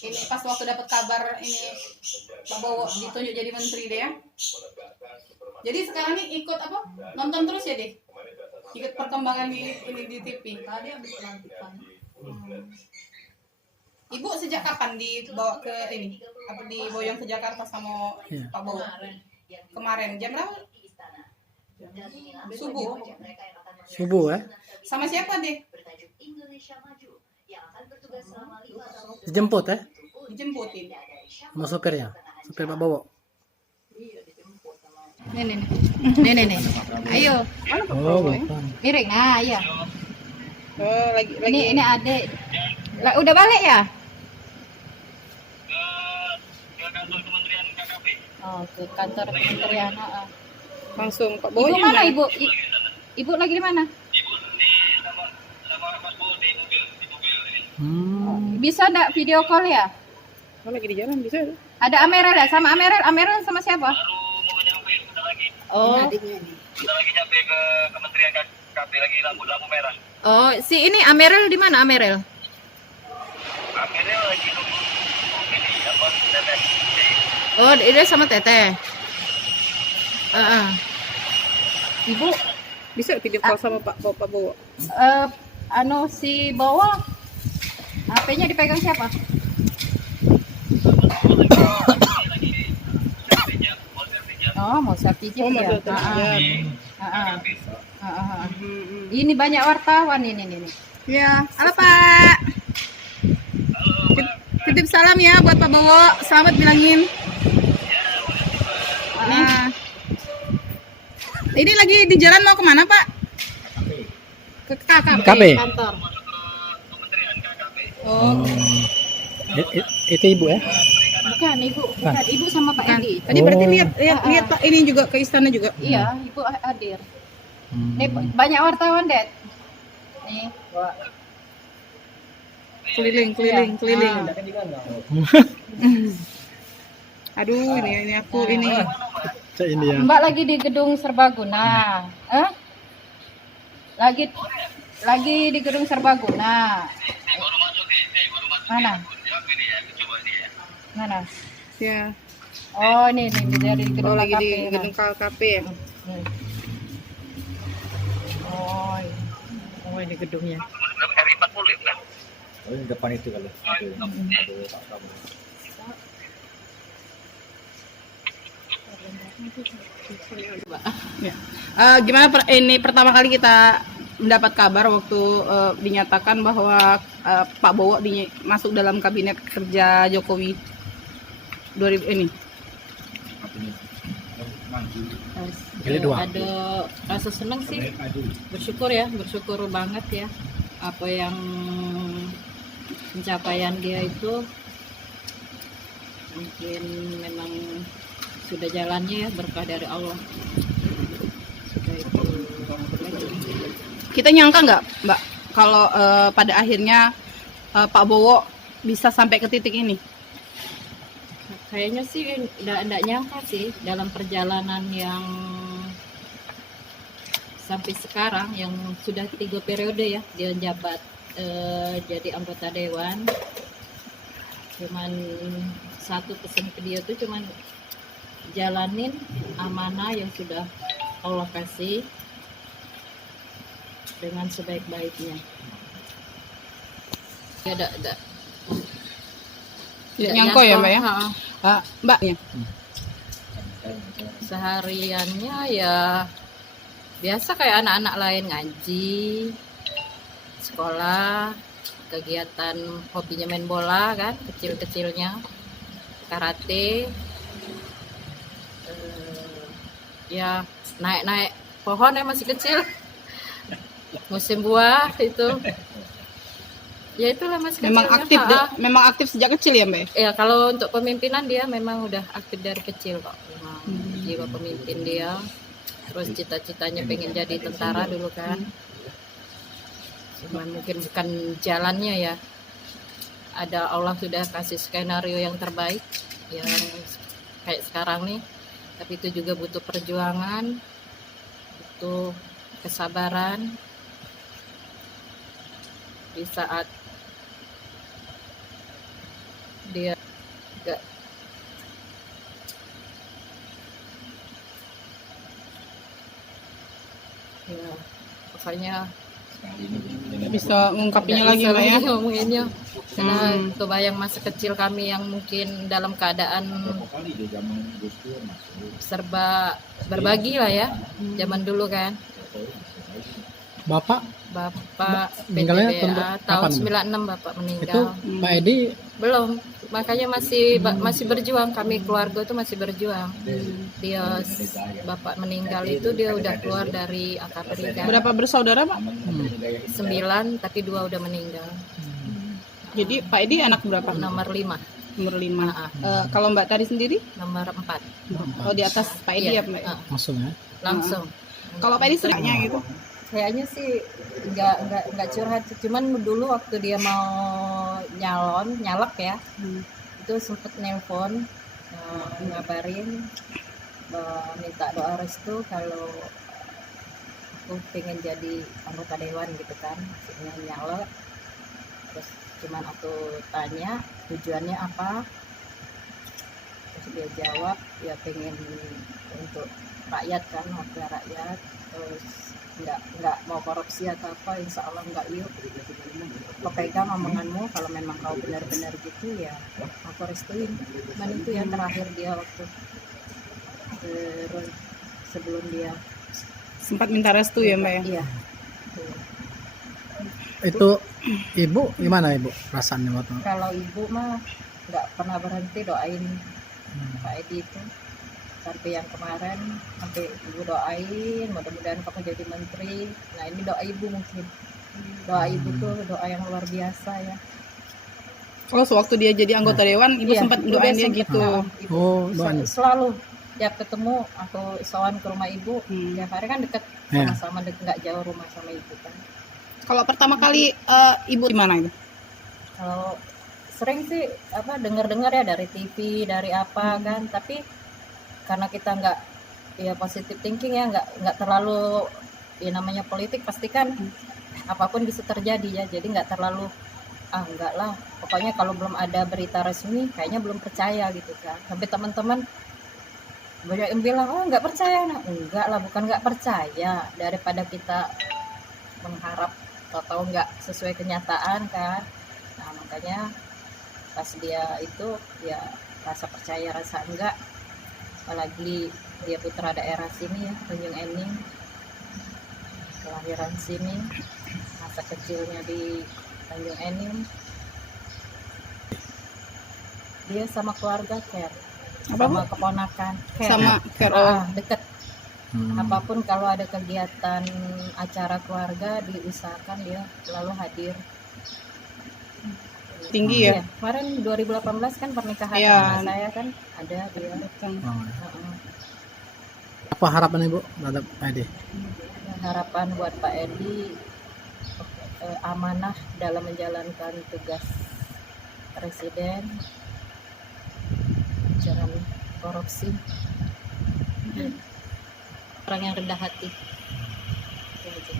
ini pas waktu dapat kabar ini Pak Bowo ditunjuk jadi menteri deh ya. Jadi sekarang ini ikut apa? Nonton terus ya deh. Ikut perkembangan ini di TV. Tadi habis pelantikan. Ibu sejak kapan dibawa ke ini? Apa diboyong ke Jakarta sama Pak Bowo? Kemarin jam berapa? Subuh. Subuh ya? Sama siapa deh? Dijemput ya? Dijemputin. Sama sopirnya? Sopir Pak Bowo? Nih. Ayo. Oh, bukan. Miring. Nah, iya. Oh, lagi Ini adik. Lah, udah balik ya? Ke kantor Kementerian KKP. Oh, ke kantor kementerian. langsung Pak Bowo. Ibu mana ibu? Ibu lagi di mana? Ibu di sama Mas Bo di mobil ini. Bisa enggak video call ya? Oh, lagi di jalan bisa. Ada Amerel ya? Sama Amerel. Amerel sama siapa? Baru mau nyampe, udah lagi. Oh. Udah lagi nyampe ke Kementerian KKP lagi lampu merah. Oh, si ini Amerel di mana Amerel? Akhirnya lagi nunggu ini apa teteh. Oh, dia sama Teteh. Ibu, Bisa video call sama Pak Bowo. si Bowo, HP-nya dipegang siapa? Oh, mau sertijab ya. Ini banyak wartawan ini. Ya, halo Pak. Titip salam ya buat Pak Bowo. Selamat bilangin. Ini lagi di jalan mau kemana Pak? Ke KKP. Kantor. Kementerian KKP. Oh, Itu ibu ya? Bukan, Ibu sama Pak Edi. tadi berarti lihat Pak ini juga ke istana juga. Iya, Ibu hadir. Nih, banyak wartawan, Det. Nih, Keliling. Aduh, ini aku ini. Ini ya. Mbak lagi di gedung Serbaguna. Lagi di gedung Serbaguna. Baru masuk nih, baru masuk. Mana? Ini ya, coba dia. Mana? Ya. Oh, ini dari gedung Oh, lagi di KKP. gedung KKP ya. Oh, ini gedungnya. RI 40 ya. Oh, yang depan itu kali. Ada Pak Prabowo. Ya. Gimana ini pertama kali kita mendapat kabar waktu dinyatakan bahwa Pak Bowo masuk dalam kabinet kerja Jokowi 2000 ini. Jilid 2. Ada rasa senang sih, bersyukur banget ya, apa yang pencapaian dia itu mungkin memang sudah jalannya ya, berkah dari Allah. Sudah itu. Kita nyangka nggak, Mbak, kalau pada akhirnya Pak Bowo bisa sampai ke titik ini? Kayaknya sih enggak nyangka sih, dalam perjalanan yang sampai sekarang yang sudah 3 periode ya dia jabat jadi anggota dewan. Cuman satu pesan ke dia tuh cuman jalanin amanah yang sudah Allah kasih dengan sebaik-baiknya. Ya tidak nyangka ya, Mbak ya? Mbaknya sehariannya ya biasa kayak anak-anak lain, ngaji, sekolah, kegiatan hobinya main bola kan, kecil-kecilnya, karate, ya naik-naik pohon ya masih kecil, musim buah itu. Ya itulah masih kecil. Memang aktif sejak kecil ya, Mbak? Ya kalau untuk pemimpinan dia memang udah aktif dari kecil kok. Memang jiwa pemimpin dia. Terus cita-citanya pengen jadi tentara dulu kan. Cuman mungkin bukan jalannya ya. Ada Allah sudah kasih skenario yang terbaik yang kayak sekarang nih. Tapi itu juga butuh perjuangan, butuh kesabaran. Di saat dia nggak ya pokoknya Bisa ngungkapinnya nggak lagi bisa Mbak ya. ngomonginnya karena Hmm. kebayang masa kecil kami yang mungkin dalam keadaan kali di zaman Gus Dur masuk. serba berbagi lah ya zaman dulu kan. Bapak Bapak meninggalnya PTBA tahun tahun berapa? 96 Bapak itu meninggal. Pak Edi Belum, makanya masih berjuang, kami keluarga itu masih berjuang. Dia Bapak meninggal itu dia udah keluar dari AKPRI kan. Berapa bersaudara Pak? 9 tapi 2 udah meninggal. Jadi Pak Edi anak berapa? Nomor 5, Nomor 5. Ah, Kalau Mbak Tari sendiri? nomor 4. Oh di atas Pak Edi ya Iya, Mbak? langsung ya. langsung. Kalau Pak Edi seringnya gitu? Kayaknya sih nggak curhat, cuman dulu waktu dia mau nyalek ya, itu sempet nelpon ngabarin minta doa restu kalau aku pengen jadi anggota dewan gitu kan, maksudnya nyalek. Terus cuman aku tanya tujuannya apa, terus dia jawab ya pengen untuk rakyat kan, wakil rakyat, terus nggak mau korupsi atau apa, insya Allah nggak yuk, lo pegang omonganmu, kalau memang kau benar-benar gitu ya aku restuin. Cuman itu yang terakhir dia waktu sebelum dia Sempat minta restu ya Mbak ya? iya. Itu ibu gimana ibu perasaannya waktu? Kalau ibu mah nggak pernah berhenti doain Pak Edi itu sampai yang kemarin, sampai ibu doain mudah-mudahan kamu jadi menteri. Nah ini doa ibu, mungkin doa ibu tuh doa yang luar biasa ya. Oh sewaktu dia jadi anggota dewan Ibu Iya, sempat ibu doain dia dia sempet, gitu? ibu Oh, doain. selalu tiap ketemu aku sowan ke rumah ibu, tiap hari kan deket, Iya. sama-sama deket, nggak jauh rumah sama ibu kan. Kalau pertama kali Ibu di mana itu? Kalau sering sih apa dengar-dengar ya dari TV, dari apa kan, tapi karena kita nggak ya positive thinking ya, nggak terlalu ya namanya politik pasti kan apapun bisa terjadi ya, jadi nggak terlalu enggak lah, pokoknya kalau belum ada berita resmi kayaknya belum percaya gitu kan. Sampai teman-teman banyak yang bilang oh nggak percaya, nah enggak lah, bukan nggak percaya, daripada kita mengharap atau nggak sesuai kenyataan kan. Nah makanya pas dia itu ya rasa percaya rasa enggak, apalagi dia putra daerah sini ya, Tanjung Enim, kelahiran sini, masa kecilnya di Tanjung Enim. Dia sama keluarga care, Apa, sama Bu? keponakan care, Sama care. deket. Apapun kalau ada kegiatan acara keluarga diusahakan dia selalu hadir. Tinggi ya? Iya, kemarin 2018 kan pernikahan Iya. anak saya kan ada dia. Oh. Heeh. Apa harapan ibu terhadap Pak Edi? Harapan buat Pak Edi amanah dalam menjalankan tugas presiden, jangan korupsi, orang yang rendah hati. Itu aja.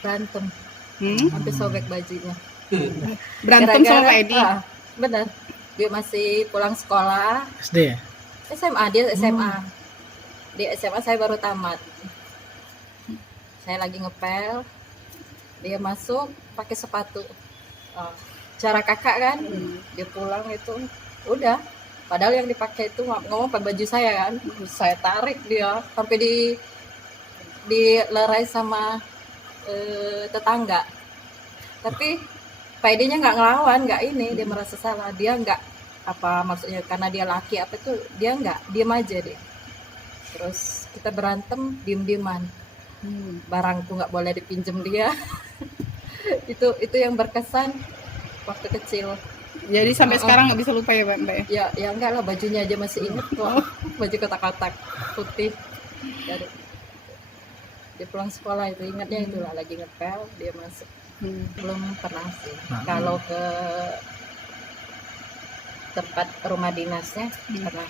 Berantem sampai sobek bajunya. Berantem sama Pak Edi? Benar, dia masih pulang sekolah SD ya? SMA, dia SMA. Di SMA saya baru tamat. Saya lagi ngepel, dia masuk pakai sepatu. Cara kakak kan, dia pulang itu udah. Padahal yang dipakai itu ngomong pakai baju saya kan, saya tarik dia sampai dilerai sama tetangga. Tapi Pak Edi-nya nggak ngelawan, nggak ini, dia merasa salah, dia nggak apa maksudnya karena dia laki apa itu, dia nggak diem aja deh. Terus kita berantem diem-dieman, barangku nggak boleh dipinjem dia. itu yang berkesan waktu kecil. Jadi sampai sekarang nggak bisa lupa ya Mbak ya? Ya enggak lah, bajunya aja masih inget kok, baju kotak-kotak putih. Dari dia pulang sekolah itu ingatnya itulah, lagi ngepel dia masuk. Belum pernah sih. Kalau ke tempat rumah dinasnya pernah.